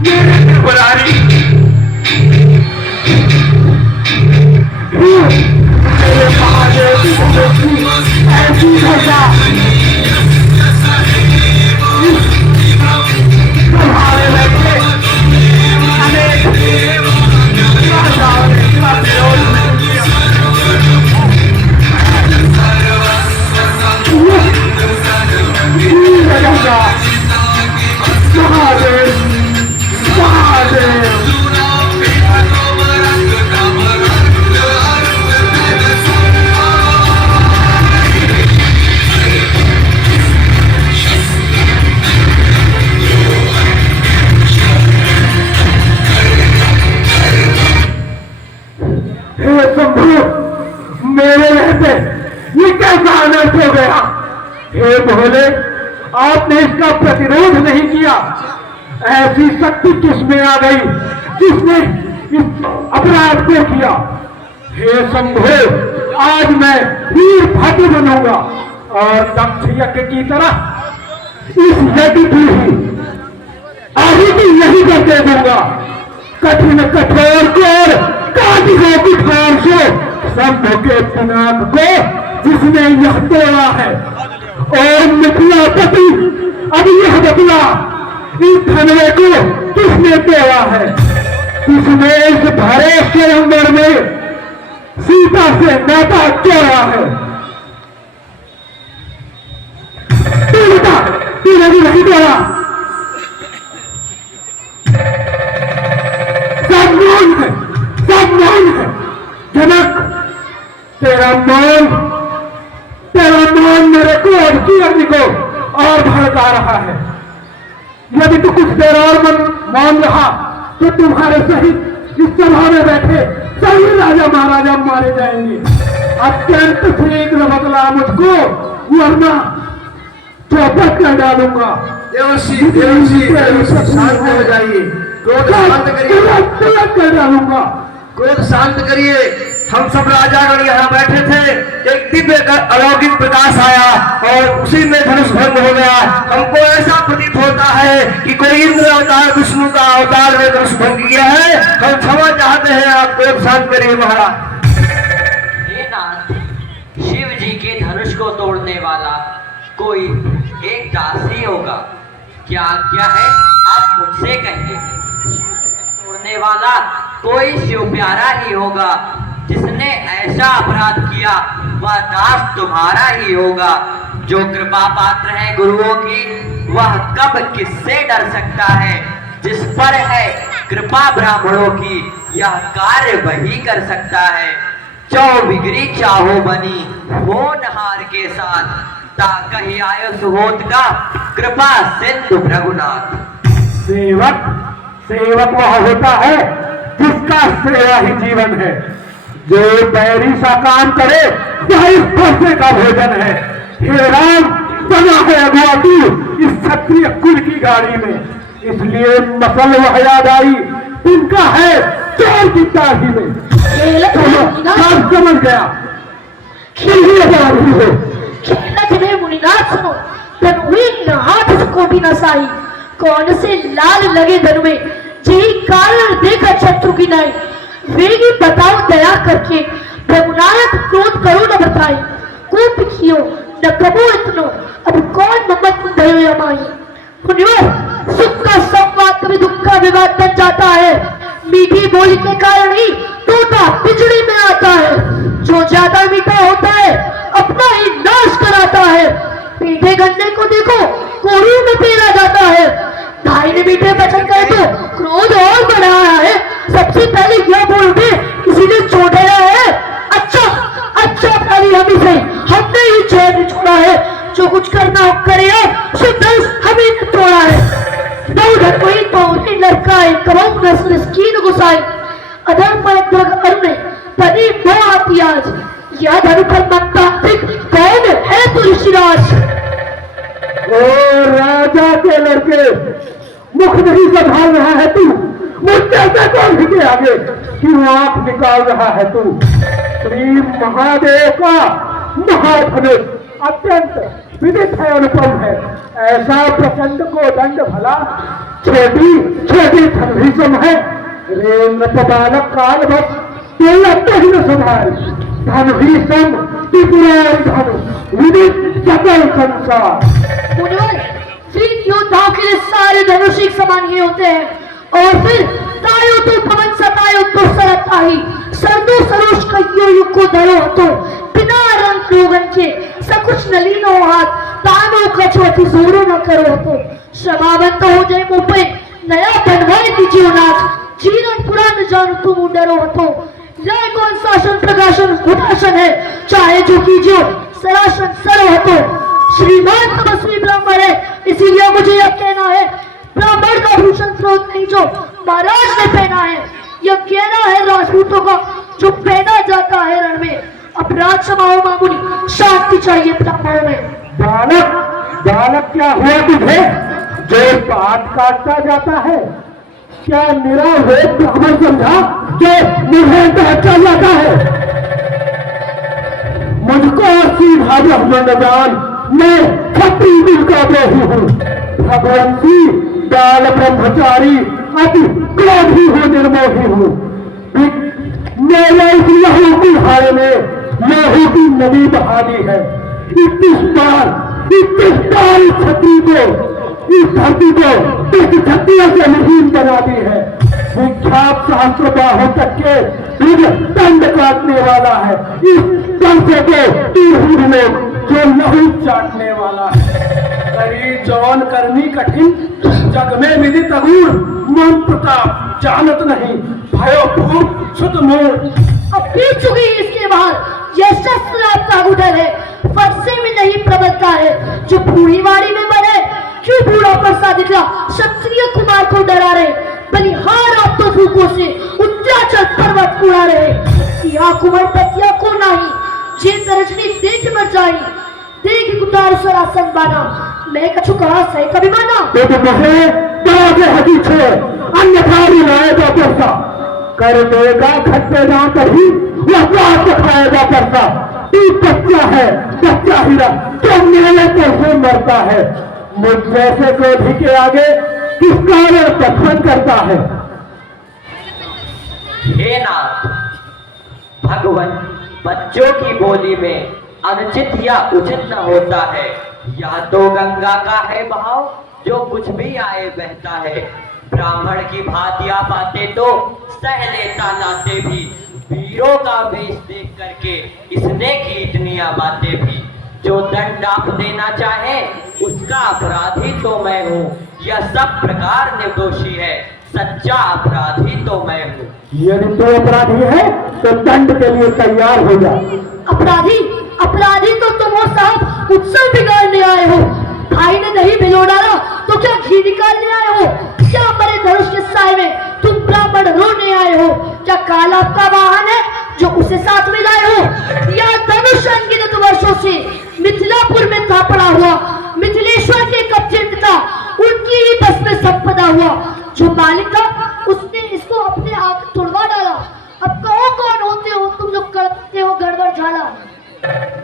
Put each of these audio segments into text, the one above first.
मेरे त्रिपुरारी मेरे महादेव की ऐसी सजा तुम्हारे बैठे अनेक राजाओं ने इसका विरोध नहीं किया। महादेव महादेव हे शंभु, मेरे रहते ये कैसा अनर्थ हो गया। हे भोले, आपने इसका प्रतिरोध नहीं किया। ऐसी शक्ति किसमें आ गई जिसने इस अपराध को किया। हे शंभु, आज मैं वीर भाटी बनूंगा और दक्ष यज्ञ की तरह इस यज्ञ की ही आहुति यही कर दे दूंगा। कठिन कठोर को कादिकों की ठार से शंभु के पिनाक को जिसने यह तोड़ा है और मिथिलापति अब यह बदला इस धनवे को किसने तोड़ा है। किसने इस भरे स्वयंवर में सीता से नाता जोड़ा है। तूने भी नहीं तोड़ा। सब मौन है जनक। तेरा मौन मेरे क्रोध की अग्नि को और भड़का रहा है। यदि तू कुछ देर और मौन रहा तो तुम्हारे सहित इस सभा में बैठे सभी राजा महाराजा मारे जाएंगे। अत्यंत शीघ्र बदला मुझको, वरना चौपट कर डालूंगा। शांत हो जाइए, क्रोध शांत करिए, कर डालूंगा। क्रोध शांत करिए। हम सब राजागण यहाँ बैठे थे, एक दिव्य अलौकिक प्रकाश आया और उसी में धनुष भंग हो गया। हमको ऐसा प्रतीत होता है कि कोई इंद्र अवतार विष्णु का अवतार में धनुष भंग किया है। हम क्षमा चाहते हैं, आप क्रोध शांत करिए महाराज। हे नाथ, शिव जी के धनुष को तोड़ने वाला कोई एक दास ही होगा। क्या आज्ञा है आप मुझसे कहिए। तोड़ने वाला कोई शिव प्यारा ही होगा। जिसने ऐसा अपराध किया वह दास तुम्हारा ही होगा। जो कृपा पात्र है गुरुओं की, वह कब किससे डर सकता है। जिस पर है कृपा ब्राह्मणों की, यह कार्य वही कर सकता है। चौ बिगड़ी चाहो बनी हो नहार के साथ, ताकहि आयुष होत का कृपा सिंधु रघुनाथ। सेवक वह होता है जिसका सेवा ही जीवन है। जो बैरी सा काम करे वह इस फरसे का भोजन है। हे राम, बना है अगुवाती इस क्षत्रिय कुल की गाड़ी में, इसलिए मसल वह याद आई तिनका है चोर की दाढ़ी में। समझ गया मुनिनाथ सुनो, तनवीन हाथ को भी न साई। कौन से लाल लगे धन में, यही कारण देखा शत्रु की नाई। वेगी बताओ दया करके, प्रभुनायक क्रोध करो न बताई। कोप कियो न कबो इतनो, अब कौन ममत भयो यमाई। मुनिवर, सुख का संवाद कभी दुख का विवाद बन जाता है। मीठी बोली के कारण ही तोता पिछड़ी में आता है। जो ज्यादा मीठा होता है अपना ही नाश कराता है। मीठे गन्ने को देखो कोड़ू में पेरा जाता है। भाई ने मीठे वचन कहे तो क्रोध और बढ़ाया है। सबसे पहले यह बोल उठे किसी ने छोड़ा है। अच्छा पहले हम ही सही, हमने ही चैन छोड़ा है। जो कुछ करना हो करे, हमें ने तोड़ा है। दौड़ कोई तो लड़काए कबू न स्कीन घुसाई। अधर्म अरुणे तनी वो आती आज, यह धनु पर मक्का कौन है तू ऋषिराज। ओ राजा के लड़के, मुख नहीं संभाल रहा है तू। मुझसे से कौन के आगे क्यों आंख निकाल रहा है तू। श्री महादेव का महाधनुष अत्यंत विदित है, अनुपम है। ऐसा प्रचंड को दंड भला छोटी छोटी धन सम है। रेन्द्र बालक काल बस तेल न सुधार धन भी सम त्रिपुरारी धन विदित सकल संसार। मुनिवर, वीर योद्धाओं के लिए सारे धनुष एक समान ही होते हैं। और फिर तायो तो पवन सतायो तो सरता ही सर्दो सरोज कहियो युग को धरो तो बिना रंग रोगन के सकुछ नलीनो हाथ तानो कछवती जोरो न करो तो क्षमावंत हो जाए मुंह पे नया बनवाए दीजिए नाच जीवन पुराण जान तुम डरो तो जय कौन शासन प्रकाशन उदासन है चाहे जो कीजिए सरासन सरो तो श्रीमान तपस्वी ब्राह्मण है इसीलिए मुझे यह कहना है ब्राह्मण का भूषण स्रोत नहीं जो महाराज ने पहना है यह कहना है राजपूतों का जो पहना जाता है रण में। अपराध क्षमाओ मामूली शांति चाहिए ब्राह्मणों में। बालक बालक क्या हुआ तुझे जो पाठ काटता जाता है? क्या मेरा वेद ब्राह्मण समझा जो मुझे कहता जाता है? मुझको सीधा ब्राह्मण जान मैं खत्री दिल का देही हूँ। भगवंती बाल ब्रह्मचारी अति क्रोधी हूँ निर्मोही हूँ। मेरे इस लहू की हाय में लहू की नदी बहा दी है। 21 बार इस छत्री को इस धरती को इस छत्रियों से मुहीन बना दी है। विख्यात सहस्त्र बाहों तक के दंड काटने वाला है। इस दंसे को तीर में जो लहू चाटने वाला है। करी जौन करनी कठिन जग में विदित अगूर मन प्रताप जानत नहीं भयो भूत सुत मोर। अब बीत चुकी इसके बाद यह शस्त्र आपका उधर है फरसे में नहीं प्रबलता है जो बूढ़ीवाड़ी में बने क्यों बूढ़ा फरसा दिखला क्षत्रिय कुमार को डरा रहे बलिहार आप तो भूखों से उच्चाचल पर्वत उड़ा रहे यहाँ कुमार पतिया को नहीं जे तरजनी देख मर जाई देख कुतार सरासन बाना मैं कछु कहा सही कभी माना तो मुझे दागे हदी छे अन्यथा लाएगा परसा कर देगा खट्टे ना कभी वह बात खाएगा परसा। तू बच्चा है बच्चा हीरा तो मेरे कैसे मरता है? मुझ जैसे क्रोधी के आगे किस कारण पसंद करता है? हे नाथ, भगवान बच्चों की बोली में अनुचित या उचित न होता है। यह तो गंगा का है बहाव जो कुछ भी आए बहता है। ब्राह्मण की भातिया बातें तो सह लेता नाते भी वीरों का वेश देख करके इसने की इतनी बातें भी। जो दंड आप देना चाहे उसका अपराधी तो मैं हूँ। यह सब प्रकार निर्दोषी है सच्चा अपराधी तो मैं हूँ। यदि तो अपराधी है तो दंड के लिए तैयार हो जा। अपराधी अपराधी तो तुम हो साहब उत्सव बिगाड़ने आए हो। भाई ने दही भिगो डाला तो क्या घी निकालने आए हो? क्या मरे धनुष के साय में तुम ब्राह्मण रोने आए हो? क्या काल आपका वाहन है जो उसे साथ में लाए हो? या धनुष अनगिनत वर्षों से मिथिलापुर में था पड़ा हुआ मिथिलेश्वर के कब्जे में था उनकी ही बस में संपदा हुआ। जो मालिक था उसने इसको अपने आप तोड़वा डाला। अब कहो कौन होते हो तुम जो करते हो गड़बड़ झाला?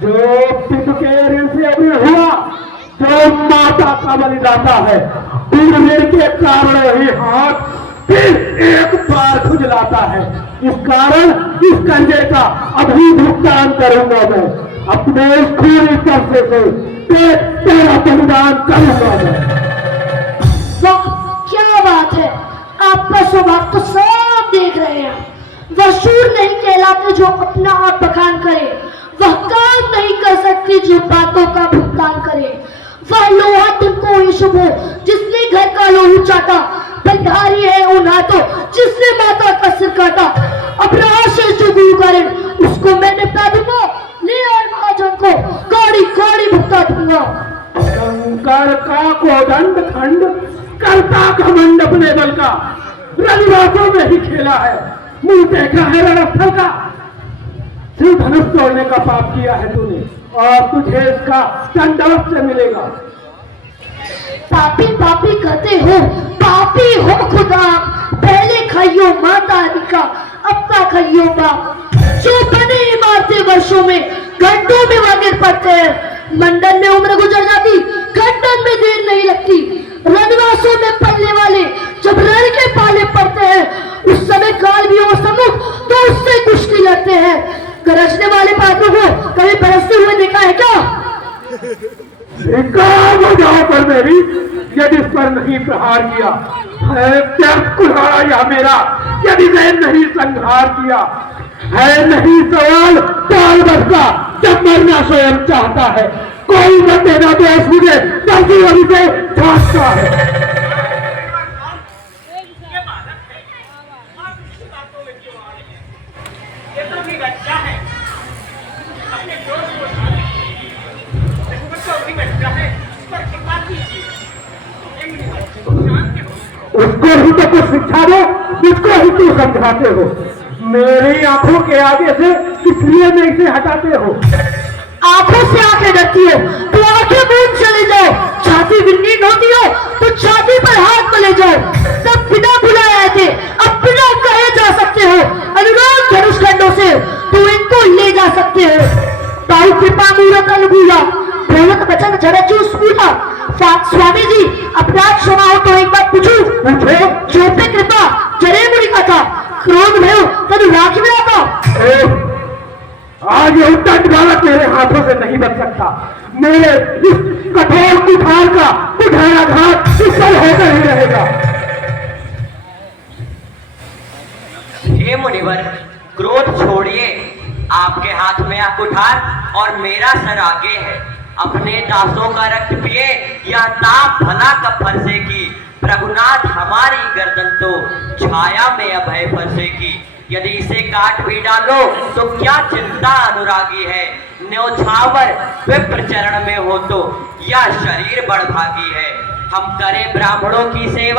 जो पिता के ऋण से अभी हुआ जो माता का बलिदाता है ऋण के कारण ही हाथ फिर एक बार खुजलाता है। इस कारण इस कर्जे का अभी भुगतान करूंगा मैं अपने खूनी पैसे से तेरा बलिदान करूंगा मैं। वाह क्या बात है आपका स्वभाव तो सब देख रहे हैं। वह शूर नहीं कहलाते जो अपना आप बखान करे। वह काम नहीं कर सकती जो बातों का भुगतान करे। वह लोहा तुमको ही शुभ हो जिसने घर का लोहू चाटा। बलिहारी है उन हाथों जिसने माता का सिर काटा। अपराध से जो गुरु कारण उसको मैं निपटा दूंगा। ले आए महाजन को कौड़ी कौड़ी भुगता दूंगा। शंकर का कोदंड खंड करता घमंड अपने बल का रविवासों में ही खेला है मुंह देखा है रणस्थल का। सिर्फ धनुष तोड़ने का पाप किया है तूने और तुझे इसका दंड अवश्य मिलेगा। पापी पापी कहते हो पापी हो खुदा। पहले खाइयो माता का अब का खाइयो बाप। जो बने इमारतें वर्षों में घंटों में वगिर पड़ते हैं मंडन में उम्र गुजर जाती, खंडन में देर नहीं लगती। रणवासों में पलने वाले जब रण के पाले पड़ते हैं, उस समय काल भी हो सम्मुख तो उससे कुश्ती लड़ते हैं। गरजने वाले पात्रों को कभी बरसते हुए देखा है क्या? इंकार हो जाओ पर मेरी, यदि इस पर नहीं प्रहार किया है क्या कुल्हाड़ा या मेरा, यदि मैं नहीं संहार किया है नहीं सवाल पाल बसका जब मरना स्वयं चाहता है। कोई न देना दोष मुझे बल्कि वही से झांकता है। उसको ही तो कुछ शिक्षा दो, मुझको ही क्यों समझाते हो? मेरी आंखों के आगे से इसलिए मैं इसे हटाते हो? आंखों से आंखें डरती हो तो आंखें मूंद चले जाओ। छाती विन्नीत होती हो तो छाती पर हाथ मले जाओ। तब बिना बुलाए आए थे, अब बिना कहे जा सकते हो। अनुराग धनुष खंडों से तो इनको ले जा सकते हो। ताऊ कृपा मूरत अनुकूला, बोलत वचन जरजू स्कूला। स्वामी जी, अपराध क्षमा हो तो एक बात पूछूं? पूछो। जो पे कृपा जरे मुड़ी का था, क्रोध भयो तब राखी में आता। आज ये उद्दंड बालक मेरे हाथों से नहीं बच सकता। मेरे इस कठोर कुठार का कुठाराघात इस पर होकर ही रहेगा। हे मुनिवर, क्रोध छोड़िए। आपके हाथ में आ कुठार और मेरा सर आगे है। अपने दासों का रक्त पिए या ताप भला कब फंसेगी। प्रभुनाथ हमारी गर्दन तो छाया में अभय फंसेगी। यदि इसे काट भी डालो तो क्या चिंता अनुरागी है। न्योछावर विप्र चरण में हो तो यह शरीर बड़भागी है। हम करें ब्राह्मणों की सेवा।